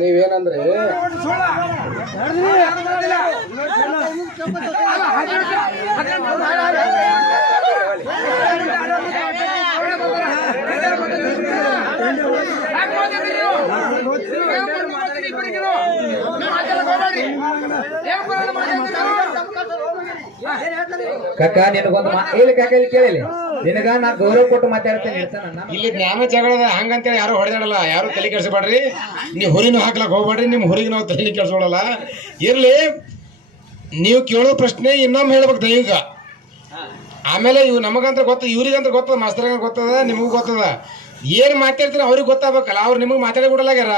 ನೀವೇನಂದ್ರೆ ಕಕ್ಕ ನಿನಗೊಂದು ಇಲ್ಲಿ ಕಕ್ಕ ಇಲ್ಲಿ ಕೇಳಿಲಿ. ನಿನಗ ನಾ ಗೌರವ ಕೊಟ್ಟು ಮಾತಾಡ್ತೇನೆ ಇಲ್ಲಿ ಜ್ಞಾನ ಜಗಳದ ಹಂಗಂತ ಯಾರು ಹೊಡೆದಾಡಲ್ಲ, ಯಾರು ತಲೆ ಕೆಡಿಸ್ಬೇಡ್ರಿ? ನೀವು ಹುರಿನೂ ಹಾಕ್ಲಕ್ ಹೋಗ್ಬೇಡ್ರಿ ನಿಮ್ಮ ಹುರಿಗೆ ನಾವು ತಲೆ ಕೆಡಿಸ್ಕೊಳಲ್ಲ. ಇರ್ಲಿ, ನೀವು ಕೇಳೋ ಪ್ರಶ್ನೆ ಇನ್ನೊಮ್ಮೆ ಹೇಳ್ಬೇಕು ದೈವಿಕ. ಆಮೇಲೆ ಇವ್ ನಮಗಂತ ಗೊತ್ತ ಇವ್ರಿಗಂತ ಗೊತ್ತದ ಮಾಸ್ತರ್ಗ ಗೊತ್ತದ, ನಿಮಗೂ ಗೊತ್ತದ. ಏನು ಮಾತಾಡ್ತೀರ ಅವ್ರಿಗೆ ಗೊತ್ತಾಗಬೇಕಲ್ಲ, ಅವ್ರು ನಿಮಗೆ ಮಾತಾಡಿ ಕೊಡಲಾಗ್ಯಾರ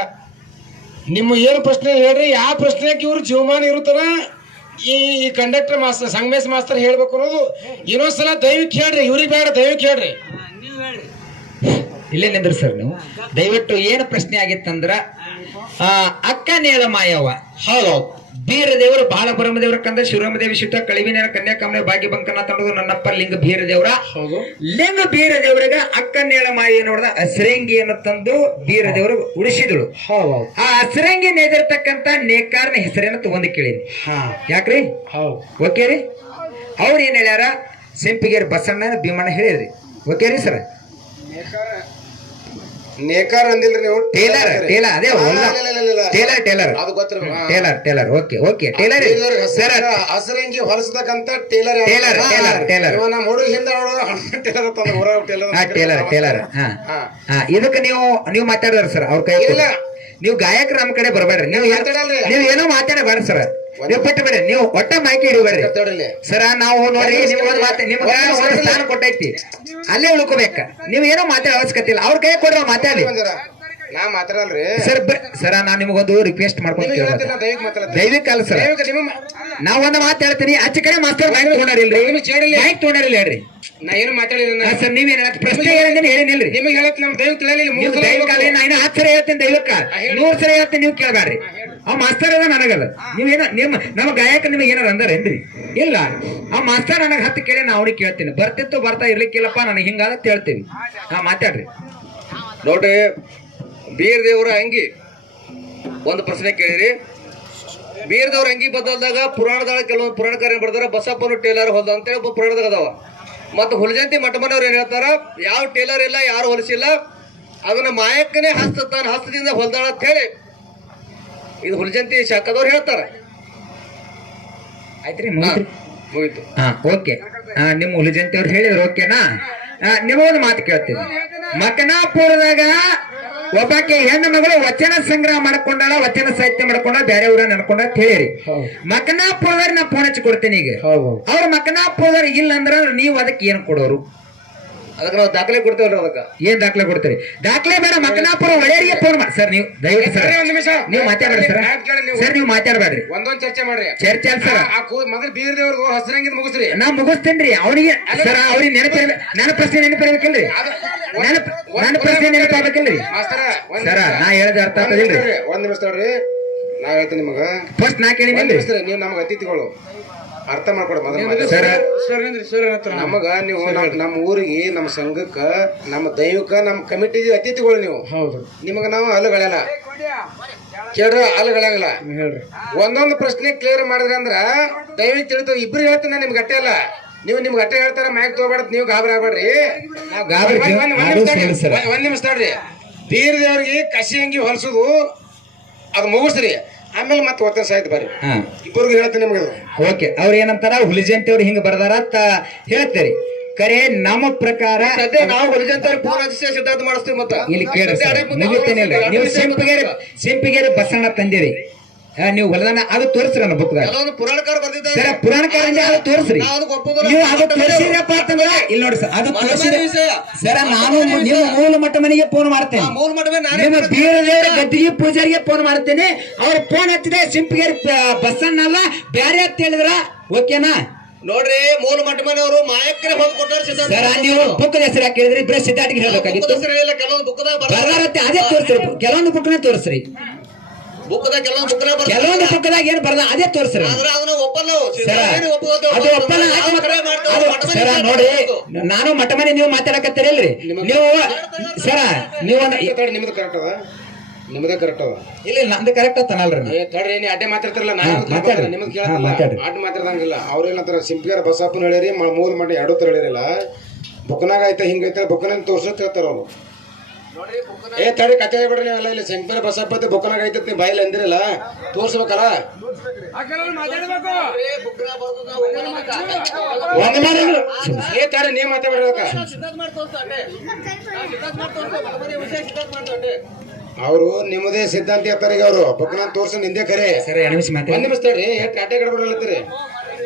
ನಿಮ್ಮ ಏನು ಪ್ರಶ್ನೆ ಹೇಳ್ರಿ ಯಾವ ಪ್ರಶ್ನೆಗೆ ಇವ್ರು ಜೀವಮಾನ ಇರುತ್ತಾನ ಈ ಕಂಡಕ್ಟರ್ ಮಾಸ್ತರ್ ಸಂಗಮೇಶ್ ಮಾಸ್ತರ್ ಹೇಳ್ಬೇಕು ಅನ್ನೋದು ಇನ್ನೊಂದ್ಸಲ ದಯವಿಟ್ಟು ಹೇಳ್ರಿ ಇವ್ರಿಗೆ ಬೇಡ ದಯವಿಟ್ಟು ಹೇಳ್ರಿ. ಇಲ್ಲೇ ನಿಂದ್ರಿ ಸರ್ ನೀವು. ದಯವಿಟ್ಟು ಏನು ಪ್ರಶ್ನೆ ಆಗಿತ್ತಂದ್ರ ಅಕ್ಕ ನೇಳ ಮಾಯವ್ವ ಹೌದು. ಬೀರ ದೇವರು ಬಾಲ ದೇವರ ಕಂದ ಶಿವರಾಮದೇವಿ ಶಿಟ್ಟ ಕಳಿವಿನ ಕನ್ಯಾಕಾಮನೆ ಭಾಗ್ಯ ಬಂಕನ ತಂಡದು ನನ್ನಪ್ಪ ಲಿಂಗ ಬೀರ ದೇವರ ಹೌದು. ಲಿಂಗ ಬೀರ ದೇವರಿಗೆ ಅಕ್ಕ ನೇಳ ಮಾಯ ನೋಡಿದ ಅಸರಂಗಿಯನ್ನು ತಂದು ಬೀರ ದೇವರು ಉಳಿಸಿದಳು. ಹೌದು. ಆ ಅಸರಂಗಿ ನೇದಿರ್ತಕ್ಕಂತ ನೇಕಾರನ ಹೆಸರೇನ ತಗೊಂಡು ಕೇಳೀನಿ. ಹಾ. ಯಾಕ್ರಿ? ಹೌದು. ಓಕೆ ರೀ? ಅವ್ರು ಏನ್ ಹೇಳ್ಯಾರ? ಸಿಂಪಿಗೇರಿ ಬಸಣ್ಣ ಭೀಮಣ್ಣ ಹೇಳಿದ್ರಿ. ಓಕೆ ರೀ ಸರ್? ನೇಕಾರ ಅಂದಿಲ್ರಿ ನೀವು? ಟೇಲರ್ ಟೇಲರ್ ಅದೇ. ಟೇಲರ್ ಟೇಲರ್ ಅದು ಗೊತ್ತಿರ್ಬೇಕು. Tailor tailor okay okay. Tailor sir ಹಸರಂಗಿ ಹೊಲಸತಕ್ಕಂತ ಟೇಲರ್ ಟೇಲರ್, ಟೇಲರ್, ಟೇಲರ್. ನಮ್ಮ ಹುಡುಗ ಹಿಂದೆ ಟೇಲರ್ ತಂದ ಊರ ಟೇಲರ್ ಹಾ ಟೇಲರ್ ಟೇಲರ್ ಹಾ. ಹಾ. ಇದಕ್ಕೆ ನೀವು ನೀವು ಮಾತಾಡಿದ್ರಿ ಸರ್ ಅವ್ರ ಕೈ ಇಲ್ಲ. ನೀವು ಗಾಯಕರು ನಮ್ಮ ಕಡೆ ಬರಬೇಡ್ರಿ. ನೀವು. ನೀವು ಏನೋ ಮಾತಾಡಬೇಡ ಸರ್. ನೀವು ಕೊಟ್ಟ ಬಿಡ್ರಿ ನೀವು ಕೊಟ್ಟ ಮಾಹಿತಿ ಹಿಡಿಬೇಡ್ರಿ ಸರ ನಾವು ನೋಡಿ ನಿಮ್ಗೆ ಒಂದು ಮಾತು ನಿಮ್ಗೆ ಒಂದು ಸ್ಥಾನ ಕೊಟ್ಟೈತಿ. ಅಲ್ಲೇ ಉಳ್ಕೋಬೇಕ. ನೀವು ಏನೋ ಮಾತಾಡೋ ಅವಶ್ಯಕತೆ ಇಲ್ಲ. ಅವ್ರ ಕೈ ಕೊಡ್ರಿ ಮಾತಾಡಿ. ನಾ ಮಾತಾಡಲ್ರಿ. ಸರ್ ಸರ ನಾ ನಿಮಗೊಂದು ರಿಕ್ವೆಸ್ಟ್ ಮಾಡ್ಕೊಂಡು ದೈವಿಕ ನಾ ಅಲ್ಲ ಸರ್. ನಾವ್ ಒಂದು ಮಾತು ಹೇಳ್ತೀನಿ. ಅಚ್ಚ ಕಡೆ ಮಾಸ್ತರ್ ಮೈಕ್ ಚೇಳಿಲ್ಲ. ಮೈಕ್ ತೊಗೊಂಡಾರಿಲ್ಲ ಹೇಳ್ರಿ. ನಾ ಏನು ಮಾತಾಡಿಲ್ಲ ಸರ್ ನೀವ್ ಏನ ಪ್ರಶ್ನೆ ಹೇಳಿದ್ರೆ ಹೇಳಿನಿಲ್ರಿ ನಿಮಗೆ ಹೇಳತ್ ನಮ್ ದೈವಕ್ಕೆ ತಿಳಿಯಲಿಲ್ಲ ಮೂರು ನೀವು ಸಲ ದೈವಿಕ ನಾ ಇನ್ನ ಹತ್ತು ಸರಿ ಹೇಳ್ತೀನಿ ದೈವಕ್ಕ ನೂರು ನೂರ್ ಸರಿ ಹೇಳ್ತೀನಿ ನೀವು ಕೇಳಬೇಡ್ರಿ ಆ ಮಾಸ್ತರ್ ಅದ ನನಗಲ್ಲ. ನೀವೇನ ನಿಮ್ಮ ನಮ್ಮ ಗಾಯಕ ನಿಮಗೆ ಏನಾರ ಅಂದಾರೇನ್ರಿ? ಇಲ್ಲ. ಆ ಮಾಸ್ತರ್ ನನಗೆ ಹತ್ತು ಕೇಳಿ ನಾ ಅವ್ರಿಗೆ ಕೇಳ್ತೀನಿ. ಬರ್ತಿತ್ತು ಬರ್ತಾ ಇರ್ಲಿಕ್ಕಿಲ್ಲಪ್ಪ ನನಗೆ ಹಿಂಗಾದ ಹೇಳ್ತೀನಿ ಹಾ ಮಾತಾಡ್ರಿ. ನೋಡ್ರಿ ಬೀರ್ ದೇವರ ಅಂಗಿ. ಒಂದು ಪ್ರಶ್ನೆ ಕೇಳಿರಿ. ಬೀರ್ದವ್ರ ಅಂಗಿ ಬದಲ್ದಾಗ ಪುರಾಣದಾಗ ಕೆಲವೊಂದು ಪುರಾಣಕಾರ ಏನ್ ಬರ್ತಾರ ಬಸಪ್ಪನು ಟೇಲರ್ ಹೊಲ್ದ ಅಂತೇಳಿ ಒಬ್ಬ ಪುರಾಣದಾಗ ಅದಾವ. ಮತ್ತು ಹುಲಜಂತಿ ಮಠಮನವ್ರು ಏನ್ ಹೇಳ್ತಾರ? ಯಾವ ಟೇಲರ್ ಇಲ್ಲ ಯಾರು ಹೊಲಿಸಿಲ್ಲ ಅದನ್ನ ಮಾಯಕ್ಕನೇ ಹಸ್ತ ತಾನು ಹಸ್ತದಿಂದ ಹೊಲ್ದಾಳ ಅಂತ ಹೇಳಿ ಇದು ಹುಲ್ಜಂತಿ ಶಾಖದವ್ರು ಹೇಳ್ತಾರೆ. ಆಯ್ತ್ರಿ ಹಾ, ಮುಗಿತ್ರಿ ಮುಗೀತು. ಹಾ ಓಕೆ. ನಿಮ್ಮ ಹುಲಿಜಂತಿ ಅವ್ರು ಹೇಳಿದ್ರು ಓಕೆನಾ? ನಿಮಗೊಂದು ಮಾತು ಕೇಳ್ತೀನಿ. ಮಕನಾಪುರದಾಗ ಒಬ್ಬಾಕೆ ಹೆಣ್ಣು ಮಗಳು ವಚನ ಸಂಗ್ರಹ ಮಾಡ್ಕೊಂಡಾಳ ವಚನ ಸಾಹಿತ್ಯ ಮಾಡ್ಕೊಂಡ ಬೇರೆ ಊರ ನಡ್ಕೊಂಡ ಅಂತ ಹೇಳಿರಿ. ಮಕನಾಪುರದವ್ರಿಗೆ ನಾ ಫೋನ್ ಹಚ್ಚಿ ಕೊಡ್ತೀನಿ ಈಗ. ಅವ್ರ ಮಕನಾಪುರದ ಇಲ್ಲ ಅಂದ್ರ ನೀವು ಅದಕ್ಕೆ ಏನ್ ಕೊಡೋರು? ಅದಕ್ಕೆ ನಾವು ದಾಖಲೆ ಕೊಡ್ತೇವಲ್ರಿ ಅದಕ್ಕೆ. ಏನ್ ದಾಖಲೆ ಕೊಡ್ತೀರಿ? ದಾಖಲೆ ಬೇಡ ಮಕನಾಪುರ ಒಳ್ಳೆಯವರಿಗೆ ಫೋನ್ ಮಾಡಿ. ಸರ್ ನೀವು ದಯವಿಟ್ಟು ಸರ್ ಒಂದ್ ನಿಮಿಷ. ನೀವು ಮಾತಾಡ್ರಿ ಸರ್? ಸರ್ ನೀವು ಮಾತಾಡಬೇಡ್ರಿ. ಒಂದೊಂದ್ ಚರ್ಚೆ ಮಾಡ್ರಿ. ಚರ್ಚೆ ಅಲ್ಲ ಸರ್. ಆ- ಕೂ- ಮೊದಲು ಬೀರ್ ದೇವ್ರದು ಹಸರಂಗಿದ್ ಮುಗಿಸ್ರಿ. ನಾ ಮುಗಿಸ್ತೇನ್ರಿ ಅವನಿಗೆ ಸರ್ ಅವ್ರಿಗೆ ನೆನಪಿರ್ಬೇಕು ನನ್ನ ಪ್ರಶ್ನೆ ನೆನಪಿರ್ಬೇಕಿಲ್ರಿ ನನ್ನ ನನ್ನ ಪ್ರಶ್ನೆ ನೆನಪಾಗ್ಬೇಕಿಲ್ರಿ. ಮಾಸ್ತರ ಒಂದ್ ಸರ ನಿಮಿಷ. ನಾ ಹೇಳ್ದ ಅರ್ಥ ಒಂದ್ ಆಗ್ತದಿಲ್ರಿ ನಿಮಿಷ ತಡ್ರಿ, ಒಂದ್ ನಿಮಿಷ ತಡ್ರಿ. ನಾ ಹೇಳ್ತೀನಿ ನಿಮಗ. ಫಸ್ಟ್ ನಾ ಒಂದ್ ಕೇಳಿನಿಲ್ರಿ ನಿಮಿಷ ತಡ್ರಿ, ನೀವು ನಮ್ಗೆ ಅತಿಥಿಗಳು. ಅರ್ಥ ಮಾಡ್ಕೊಡಿ ಮೊದಲು ಸರ ನಮಗ ನೀವು ನಮ್- ನಮ್ಮ ಊರಿಗೆ ನಮ್ಮ ಸಂಘಕ್ಕ ನಮ್ಮ ದೈವಕ್ಕ ನಮ್ಮ ಕಮಿಟಿ ಅತಿಥಿಗಳು ನೀವು. ಹೌದು. ನಿಮಗ ನಾವು ಅಲ್ಲಗಳಲ್ಲ ಕೇಳ್ರ ಅಲ್ಲಗಳಾಗಲ್ಲ ಹೇಳ್ರಿ. ಒಂದೊಂದು ಪ್ರಶ್ನೆ ಕ್ಲಿಯರ್ ಮಾಡಿದ್ರೆ ಅಂದ್ರ ದಯವಿಟ್ಟು ತಿಳಿತು ಇಬ್ರು ಹೇಳ್ತೀನಿ ನಿಮ್ಗೆ ಅಟ್ಟೆ ಅಲ್ಲ. ನೀವು ನಿಮ್ಗೆ ಅಟ್ಟೆ ಹೇಳ್ತಾರ ಮ್ಯಾಕ್ ತಗೋಬೇಡ ನೀವು ಗಾಬರಿ ಆಗ್ಬೇಡ್ರಿ. ನಾವು ಗಾಬರಿ ಒಂದ್- ನಿಮಿಷ ನೋಡ್ರಿ ಬೀರ್ದೇವ್ರಿಗೆ ಕಸಿ ಅಂಗಿ ಹೊಲಸುದು ಅದು ಮುಗಿಸ್ರಿ. ಆಮೇಲೆ ಮತ್ತೆ ಒತ್ತಡ ಸಾಯ್ತು ಬರ್ರಿ. ಹಾ ಇಬ್ಬರಿಗೂ ಹೇಳ್ತೀನಿ ನಿಮಗೆ ಓಕೆ ಅವ್ರ ಏನಂತಾರ? ಹುಲಿಜಂತಿ ಅವ್ರು ಹಿಂಗ ಬರ್ದಾರ ಅಂತ ಹೇಳ್ತೀರಿ. ಕರೆ ನಮ್ಮ ಪ್ರಕಾರ ಸದ್ಯ ನಾವು ಹುಲಜಂತವ್ರಿಗೆ ಫೋನ್ ಹಚ್ಚಿ ಸಿದ್ಧಾರ್ಥ ಮಾಡಿಸ್ತೀವಿ ಮತ್ತ. ಇಲ್ಲಿ ನೀವು ಅಡ್ಮಿಷನ್ ಸಿಂಪಿಗೆರೆ ಸಿಂಪಿಗೆರೆ ಬಸಣ್ಣ ತಂದಿರಿ. ನೀವು ಹೊಲದಾನ ಅದು ತೋರಿಸ್ರಿ ನನ್ನ ಬುಕ್ದಾಗ. ಪುರಾಣಕಾರ ಬರ್ದಿದ್ದಾರೆ ಸರ ಪುರಾಣಕಾರ ಅದು ತೋರಿಸ್ರಿ. ನಾವು ಅದು ಅಂತಂದ್ರೆ ಇಲ್ಲ ನೋಡಿ ಸರ್ ಅದು ಮನೆ ತೋರಿಸಿದ ಸರ ನಾನು ನಿಮ್ಮ ಮೂಲ ಮಟ್ಟ ಮನೆಗೆ ಫೋನ್ ಮಾಡ್ತೇನೆ. ಮೂಲ ನಾನೇ ನಿಮ್ಮ ಫೋನ್ ಬೀರ ದೇವರ ಹಚ್ಚಿದ್ದೆ. ಗದ್ದಿಗೆ ಪೂಜಾರಿಗೆ ಫೋನ್ ಮಾಡ್ತೇನೆ. ಅವ್ರ ಫೋನ್ ಹಚ್ಚಿದೆ ಸಿಂಪಿಗೇರಿ ಬಸ್ ಅನ್ನಲ್ಲ ಬ್ಯಾರೆ ಅಂತ ಹೇಳಿದ್ರ ಓಕೆನಾ ನೋಡ್ರಿ ಮೂಲ ಮಠಮನವರು ಮಾಯಕ್ಕರೆ ಹೊಂದ್ ಹೋಗಿ ಕೊಟ್ಟರು ಸರ ನೀವು ಬುಕ್ ಹೆಸರು ಯಾಕೆ ಹೇಳಿದ್ರಿ ಬರೀ ಸಿದ್ಧಾಟಿಗೆ ಹೇಳ್ಬೇಕಾಗಿತ್ತು. ಬುಕ್ಕದ ಕೆಲವೊಂದು ಬುಕ್ ಅದೇ ತೋರಿಸ್ರಿ ಕೆಲವೊಂದು ಬುಕ್ನೇ ತೋರಿಸ್ರಿ. ಬುಕ್ಕದಾಗ ಕೆಲವೊಂದು ಏನ್ ಬುಕ್ದಾಗ ಏನ್ ಬರಲ್ಲ ಅದೇ ತೋರಿಸ್ರಿ. ಆದ್ರೆ ಒಪ್ಪಲ್ಲ ಅದು ಒಪ್ಪಲ್ಲ. ಆಯ್ತು ಸರ ನೋಡಿ ನಾನು ಮಠ ಮನೆ ನೀವು ಮಾತಾಡಕತ್ತೀರಲ್ರಿ ನೀವು ಸರ ನೀವು ನಿಮ್ದು ಕರೆಕ್ಟ್ ಅದ ನಿಮ್ದ ಕರೆಕ್ಟ್ ಅದ ಇಲ್ಲ ಇಲ್ಲ ನಮ್ದು ಕರೆಕ್ಟ್ ಅತ್ತನಲ್ರಿ ತಡ್ರಿ ನೀ ಅಡ್ಡೆ ಮಾತಾಡ್ತಿರಲ್ಲ ನಾನು ಹಾ, ಕೇಳಲ್ಲ. ಅಡ್ಡ ಮಾತಾಡ್ದಂಗಿಲ್ಲ. ಅವ್ರ ಏನಂತಾರ ಸಿಂಪಿಗಾರ ಬಸಪ್ಪನ ಹೇಳಿರಿ ಮ- ಮಂಡಿ ಎರಡು ತರ ಹೇಳಿರಲ್ಲ ಬುಕ್ನಾಗ ಐತೆ ಹಿಂಗೈತೆ ಬುಕ್ಕನ ತೋರ್ಸತ್ ಕೇಳ್ತಾರ ಅವ್ರು. ಏ ತಡಿ ಕತೆ ಬಿಡ್ರಿ ನೀವೆಲ್ಲ ಇಲ್ಲಿ ಸಿಂಪಲ್ ಬಸಪ್ಪ ಬುಕ್ನಾಗ ಬುಕ್ಕನಾಗ ಐತೆ ನೀವು ಬಾಯಿಲ್ ಅಂದಿರಲ್ಲ? ತೋರ್ಸ್ಬೇಕಲ್ಲ? ಒಂದ್ ಮಾಡಿ ಏ ತಡಿ ನೀವ್ ಮಾತಾಡ್ಬೇಕ ಅವರು ನಿಮ್ಮದೇ ಸಿದ್ಧಾಂತ ಹೇಳ್ತಾರೆ ಈಗ ಅವರು. ಬುಕ್ಕನ ತೋರ್ಸ ನಿಂದೆ ಕರೆ. ಸರಿ ಒಂದ್ ನಿಮಿಷ ತಡಿ. ಎಷ್ಟು ಅಡ್ಡೆ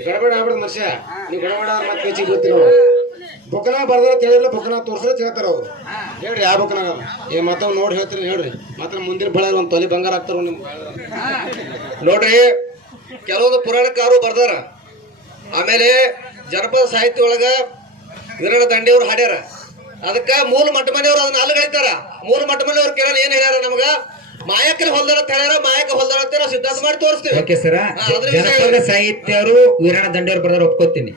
ಗಡಬಡ ಆಗ್ಬಿಡ ಮನುಷ್ಯ. ನೀವು ಗಡಬಡ ಮತ್ತೆ ಬರ್ತೀರಿ ಅವ್ರು ಬುಕ್ಕನ ಬರ್ದ್ರ ತಿಳಿಲ್ಲ ಬುಕ್ಕನ ಹೇಳ್ತಾರೆ ಹೇಳ್ತಾರ ಅವ್ರು. ಹೇಳ್ರಿ ಯಾವ ಬುಕ್ಕನಾಗ ಏ ಮತ್ತವ್ ನೋಡಿ ಹೇಳ್ತೀರಿ ಹೇಳ್ರಿ. ಮತ್ತೆ ಮುಂದಿನ ಬಳ ಒಂದು ತೊಲಿ ಬಂಗಾರ ಆಗ್ತಾರ ನಿಮ್ ನೋಡ್ರಿ ಕೆಲವೊಂದು ಪುರಾಣಕಾರರು ಬರ್ದಾರ. ಆಮೇಲೆ ಜನಪದ ಸಾಹಿತ್ಯ ಒಳಗ ವೀರಣ ದಂಡಿಯವರು ಹಾಡ್ಯಾರ. ಅದಕ್ಕ ಮೂಲ ಮಠ ಮನೆಯವ್ರು ಅದನ್ನ ಅಲ್ಗೈತಾರ ಮೂಲ ಮಠ ಮನೆಯವ್ರು ಕೇಳೋಣ ಏನ್ ಹೇಳ್ಯಾರ ನಮಗ? ಮಾಯಕ್ಕನ ಹೊಲ್ದಾರ ಅಂತ ಹೇಳ್ಯಾರ ಮಾಯಕ ಹೊಲ್ದಾರ ಅಂತ ನಾವು ಸಿದ್ಧಾಂತ ಮಾಡಿ ತೋರಿಸ್ತೀವಿ. ಓಕೆ ಸರ ಸಾಹಿತ್ಯರು ವೀರಣ್ಣ ದಂಡೆಯವ್ರು ಬರ್ದಾರ ಒಪ್ಕೋತೀನಿ.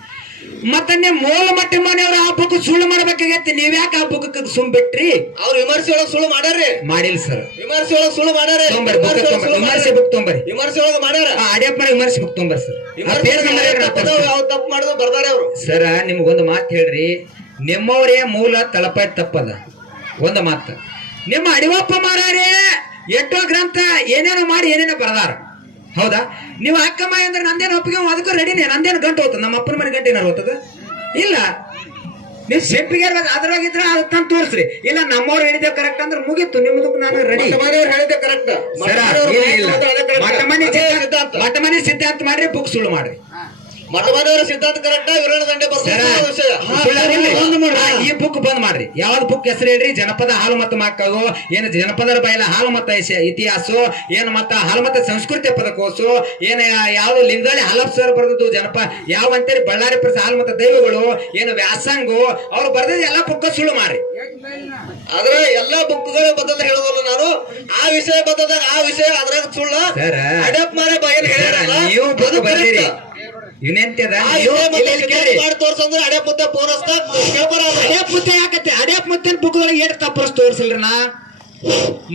ಮತ್ತ ನೀವು ಮೂಲ ಮಟ್ಟ ಮನೆಯವ್ರ ಆ ಬುಕ್ ಸುಳ್ಳು ಮಾಡ್ಬೇಕಾಗೈತಿ. ನೀವ್ ಯಾಕೆ ಆ ಬುಕ್ ಸುಮ್ ಬಿಟ್ರಿ? ಅವ್ರ ವಿಮರ್ಶೆ ಒಳಗ್ ಸುಳ್ಳು ಮಾಡ್ಯಾರ್ರಿ. ಮಾಡಿಲ್ಲ ಸರ್. ವಿಮರ್ಶೆ ಒಳಗ್ ಸುಳ್ಳು ಮಾಡ್ಯಾರ ತೊಂಬರಿ ಬುಕ್ ತೊಂಬರಿ ವಿಮರ್ಶೆ ಬುಕ್ ತೊಂಬರಿ ವಿಮರ್ಶೆ ಒಳಗ್ ಮಾಡ್ಯಾರ. ಆ ಅಡ್ಯಪ್ಪ ವಿಮರ್ಶೆ ಬುಕ್ ತೊಂಬರ್ ಸರ್. ಯಾವ ತಪ್ಪು ಮಾಡೋದು ಮಾಡಿದ್ರು ಬರ್ದಾರೆ ಅವರು. ಸರ ನಿಮ್ಗೊಂದು ಮಾತು ಹೇಳ್ರಿ. ನಿಮ್ಮವರೇ ಮೂಲ ತಳಪಾಯ ತಪ್ಪದ ಒಂದು ಮಾತು. ನಿಮ್ಮ ಅಡಿವಪ್ಪ ಮಾರಾರೇ ಎಷ್ಟೋ ಗ್ರಂಥ ಏನೇನೋ ಮಾಡಿ ಏನೇನೋ ಬರದಾರ. ಹೌದಾ? ನೀವು ಅಕ್ಕಮ್ಮ ಅಂದ್ರೆ ನಂದೇನು ಒಪ್ಪಿಗೆ? ಅದಕ್ಕೂ ರೆಡಿನೇ ನಂದೇನು ಗಂಟು ಹೋಗ್ತದೆ? ನಮ್ಮ ಅಪ್ಪನ ಮನೆ ಗಂಟೆ ಹೋಗ್ತದೆ? ಇಲ್ಲ. ನೀವು ಸಿಂಪಿಗೆ ಅದ್ರಾಗಿದ್ರೆ ಅದು ತಂದು ತೋರಿಸ್ರಿ. ಇಲ್ಲ ನಮ್ಮವ್ರು ಹೇಳಿದೆ ಕರೆಕ್ಟ್ ಅಂದ್ರೆ ಮುಗೀತು. ನಿಮ್ದಕ್ಕೆ ನಾನು ರೆಡಿ ಹೇಳಿದೆ ಕರೆಕ್ಟ್ ಸರ ಇಲ್ಲ ಇಲ್ಲ. ಮಠ ಮನೆ ಸಿದ್ಧಾಂತ ಮಠ ಮನೆ ಸಿದ್ಧಾಂತ ಮಾಡ್ರಿ ಬುಕ್ ಸುಳ್ಳು ಮಾಡ್ರಿ. ಮಠಮನೆಯವರ ಸಿದ್ಧಾಂತ ಕರೆಕ್ಟ್ ದಂಡೆ ವಿಷಯ. ಈ ಬುಕ್ ಬಂದ್ ಮಾಡ್ರಿ. ಯಾವ್ದು ಬುಕ್ ಹೆಸರು ಹೇಳ್ರಿ? ಜನಪದ ಹಾಲು ಮತ್ತು ಮಕ್ಕಳು ಏನು ಜನಪದರ ಬಯಲ ಹಾಲು ಮತ್ತ ಇತಿಹಾಸ ಏನು ಮತ್ತ ಹಾಲು ಮತ್ತ ಸಂಸ್ಕೃತಿ ಪದಕೋಸು ಏನು ಯಾವ್ದು ಲಿಂಗಾಳಿ ಹಲಪ್ ಸರ್ ಬರ್ದದ್ದು ಜನಪ ಯಾವ ಅಂತೇಳಿ ಬಳ್ಳಾರಿ ಪ್ರಸ ಹಾಲು ಮತ್ತ ದೈವಗಳು ಏನು ವ್ಯಾಸಂಗು ಅವ್ರು ಬರ್ದಿದ್ದು ಎಲ್ಲಾ ಬುಕ್ ಸುಳ್ಳು ಮಾಡ್ರಿ. ಆದ್ರೆ ಎಲ್ಲಾ ಬುಕ್ಗಳು ಬದಲು ಹೇಳುವಲ್ಲ ನಾನು. ಆ ವಿಷಯ ಬದಲಾಗ ಆ ವಿಷಯ ಅದ್ರಾಗ ಸುಳ್ಳ. ಅಡಪ್ ಮಾರೇ ಬಯಲು ಹೇಳ್ಯಾರಲ್ಲ, ನೀವು ಬದುಕು ತೋರ್ಸಂದ್ರೆ ಮುದ್ದೆ ಫೋನ್ ಯಾಕತ್ತೆ? ಏಟ್ ತೋರಿಸಿಲ್ರಿ ನಾ?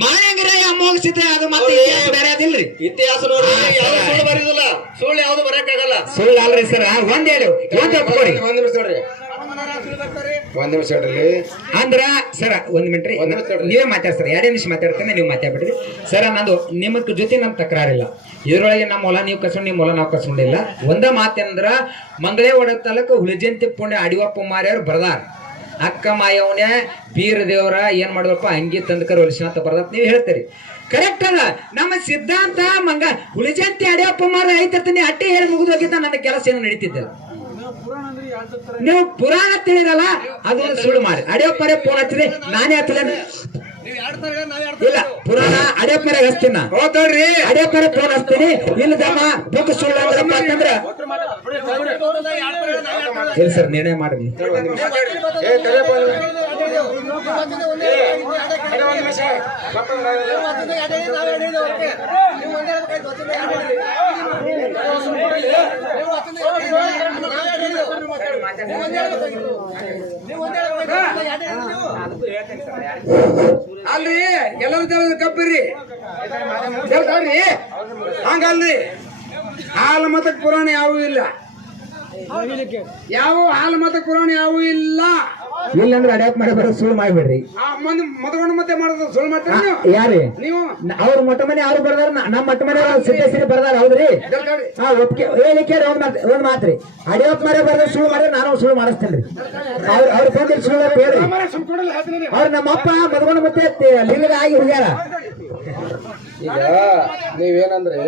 ಮಾಯಂಗ್ರ ಅದು ಮತ್ತೆ ಇತಿಹಾಸ ಬೇರೆ ಅದಿಲ್ರಿ? ಇತಿಹಾಸ ನೋಡಿ ಆ, ಸುಳ್ಳು ಬರೀದಿಲ್ಲ ಸುಳ್ಳು ಯಾವ್ದು ಬರಕ್ಕಾಗಲ್ಲ ಸುಳ್ಳು ಅಲ್ರಿ ಸರ್ ಒಂದ್ ಹೇಳು. ಒಂದ್ ಕೊಡಿ. ಒಂದ್ ನಿಮಿಷ ನೋಡ್ರಿ ಒಂದ್ ನಿಮಿಷ ಹೇಳ್ರಿ. ಅಂದ್ರ ಸರ ಒಂದ್ ಮಿನಿಟ್ ರೀ. ನೀವೇ ಮಾತಾಡ್ ಸರ್. ಎರಡೇ ನಿಮಿಷ ಮಾತಾಡ್ತೇನೆ ನೀವು ಮಾತಾಡ್ಬಿಡ್ರಿ. ಸರ್ ನಂದು ನಿಮ್ಮ ಜೊತೆ ನಮ್ ತಕರಾರಿಲ್ಲ. ಇದ್ರೊಳಗೆ ನಮ್ಮ ಹೊಲ ನೀವು ಕಸ್ಕೊಂಡು ನಿಮ್ಮ ಹೊಲ ನಾವು ಕಸ್ಕೊಂಡಿಲ್ಲ ಒಂದ ಮಾತಂದ್ರ ಮಂಗಳೇ ಒಡ ತಲಕ ಹುಲಿಜಂತಿ ಪುಣ್ಯ ಅಡಿವಪ್ಪ ಮಾರಿಯವ್ರು ಬರ್ದಾರ. ಅಕ್ಕ ಮಾಯವನೇ, ಬೀರ ದೇವರ, ಏನ್ ಮಾಡಿದ್ರಪ್ಪ ಅಂಗಿ ತಂದಕರ್ ಹೊಲಿಸಿನಂತ ಅಂತ ಬರ್ದಾರ ನೀವು ಹೇಳ್ತೀರಿ. ಕರೆಕ್ಟ್ ಅಲ್ಲ. ನಮ್ಮ ಸಿದ್ಧಾಂತ ಮಂಗ ಹುಲಿಜಂತಿ ಅಡಿವಪ್ಪ ಮಾರ ಐತಿರ್ತೀನಿ ಅಟ್ಟಿ ಹೇಳಿ ಮುಗಿದು ಹೋಗಿದ್ದ, ನನ್ನ ಕೆಲಸ ಏನು ನಡೀತಿದ್ದಿಲ್ಲ. ನೀವು ಪುರಾಣ ತಿಳಿದಲ್ಲ ಅದು ಸುಳ್ಳು ಮಾಡಿ ಅಡಿಯಪ್ಪರೇ ಫೋನ್ ಹಚ್ಚಿದೆ, ನಾನೇ ಹಚ್ಚಲೇನು? ಇಲ್ಲ ಪುರಾಣ ಅಡಿಯಪ್ಪರೇ ಹಚ್ತೀನಿ ಫೋನ್ ಹಚ್ತೀನಿ ಇಲ್ಲದಮ್ಮ ಬುಕ್ ಸುಳ್ಳು ಅಂದ್ರಪ್ಪ ಅಂತಂದ್ರ ಇಲ್ಲ ಸರ್ ನಿರ್ಣಯ ಮಾಡ್ರಿ. ಏ ಅಲ್ಲಿ. ಎಲ್ಲರೂ ತಿಳಿದ ಕಬ್ಬಿರಿ. ಹೇಳ್ತಾವ್ರಿ ಹಂಗಲ್ರಿ. ಹಾಲು ಮತ ಪುರಾಣ ಯಾವೂ ಇಲ್ಲ. ಯಾವ ಹಾಲು ಮತ ಪುರಾಣ ಯಾವೂ ಇಲ್ಲ. ಇಲ್ಲಂದ್ರೆ ಅಡ್ಯಾಪ್ ಮಾಡಿ ಬರೋ ಸುಳ್ಳು ಮಾಡಿಬಿಡ್ರಿ ಮತಗೊಂಡು ಮತ್ತೆ ಮಾಡೋದು ಸುಳ್ಳು ಮಾಡ್ತಾರೆ ಯಾರು ನೀವು ಅವ್ರ ಮೊಟ್ಟ ಮನೆ ಅವ್ರು ಬರ್ದಾರ ನಮ್ಮ ಮೊಟ್ಟ ಮನೆ ಸಿದ್ದೇಶ್ವರಿ ಬರ್ದಾರ ಹೌದ್ರಿ ಹಾ ಒಪ್ಪಿಗೆ ಹೇಳಿ ಕೇಳಿ ಒಂದ್ ಮಾತು ಒಂದ್ ಮಾತ್ರಿ ಅಡ್ಯಾಪ್ ಮಾಡಿ ಬರ್ದ ಸುಳ್ಳು ಮಾಡಿ ನಾನು ಸುಳ್ಳು ಮಾಡಿಸ್ತೇನೆ ಅವ್ರ ಅವ್ರ ಬಂದ್ರೆ ಸುಳ್ಳು ಹೇಳ್ರಿ ಅವ್ರ ನಮ್ಮ ಅಪ್ಪ ಮದ್ಕೊಂಡ್ ಮತ್ತೆ ಲಿಂಗದ ಆಗಿ ಹೋಗ್ಯಾರ ಈಗ ನೀವೇನಂದ್ರಿ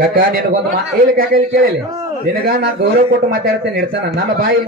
ಕಕ್ಕ ನಿನಗೊಂದು ಇಲ್ಲಿ ಕಕ್ಕ ಇಲ್ಲಿ ಕೇಳಿಲಿ? ನಿನಗ ನಾ ಗೌರವ ಕೊಟ್ಟು ಮಾತಾಡ್ತೇನೆ ಇರ್ತಾನ. ನನ್ನ ಬಾಯಿ